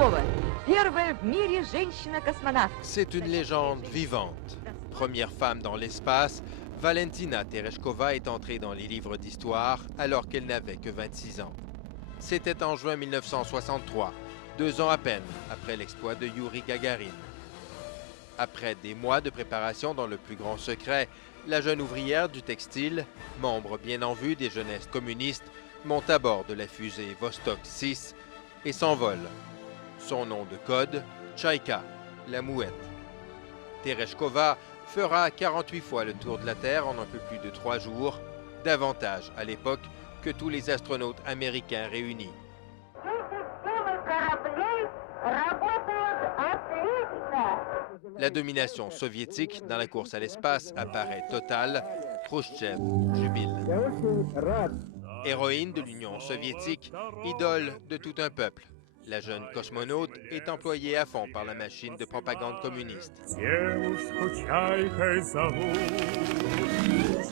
Терeshkova, первая в мире женщина-космонавт. C'est une légende vivante. Première femme dans l'espace, Valentina Tereshkova est entrée dans les livres d'histoire alors qu'elle n'avait que 26 ans. C'était en juin 1963, 2 ans à peine après l'exploit de Youri Gagarin. Après des mois de préparation dans le plus grand secret, la jeune ouvrière du textile, membre bien en vue des jeunesses communistes, monte à bord de la fusée Vostok 6 et s'envole. Son nom de code, Tchaïka, la mouette. Tereshkova fera 48 fois le tour de la Terre en un peu plus de 3 jours, davantage à l'époque que tous les astronautes américains réunis. La domination soviétique dans la course à l'espace apparaît totale. Khrouchtchev jubile. Héroïne de l'Union soviétique, idole de tout un peuple, la jeune cosmonaute est employée à fond par la machine de propagande communiste.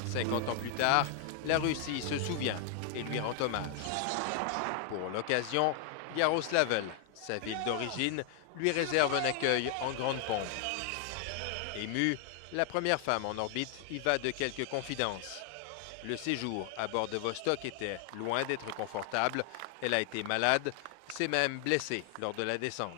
50 ans plus tard, la Russie se souvient et lui rend hommage. Pour l'occasion, Yaroslavl, sa ville d'origine, lui réserve un accueil en grande pompe. Émue, la première femme en orbite y va de quelques confidences. Le séjour à bord de Vostok était loin d'être confortable. Elle a été malade, s'est même blessée lors de la descente.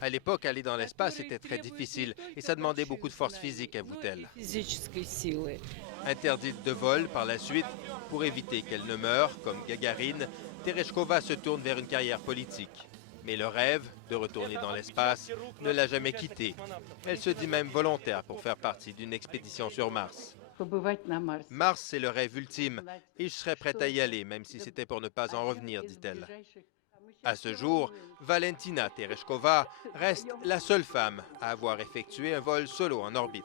À l'époque, aller dans l'espace était très difficile et ça demandait beaucoup de force physique, avoue-t-elle. Interdite de vol par la suite, pour éviter qu'elle ne meure, comme Gagarine, Tereshkova se tourne vers une carrière politique. Mais le rêve de retourner dans l'espace ne l'a jamais quittée. Elle se dit même volontaire pour faire partie d'une expédition sur Mars. Mars, c'est le rêve ultime et je serais prête à y aller, même si c'était pour ne pas en revenir, dit-elle. À ce jour, Valentina Tereshkova reste la seule femme à avoir effectué un vol solo en orbite.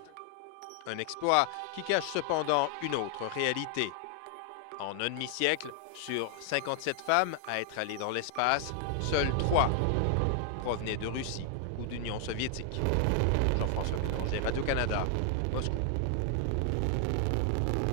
Un exploit qui cache cependant une autre réalité. En un demi-siècle, sur 57 femmes à être allées dans l'espace, seules 3 provenaient de Russie ou d'Union soviétique. Jean-François Bélanger, Radio-Canada, Moscou.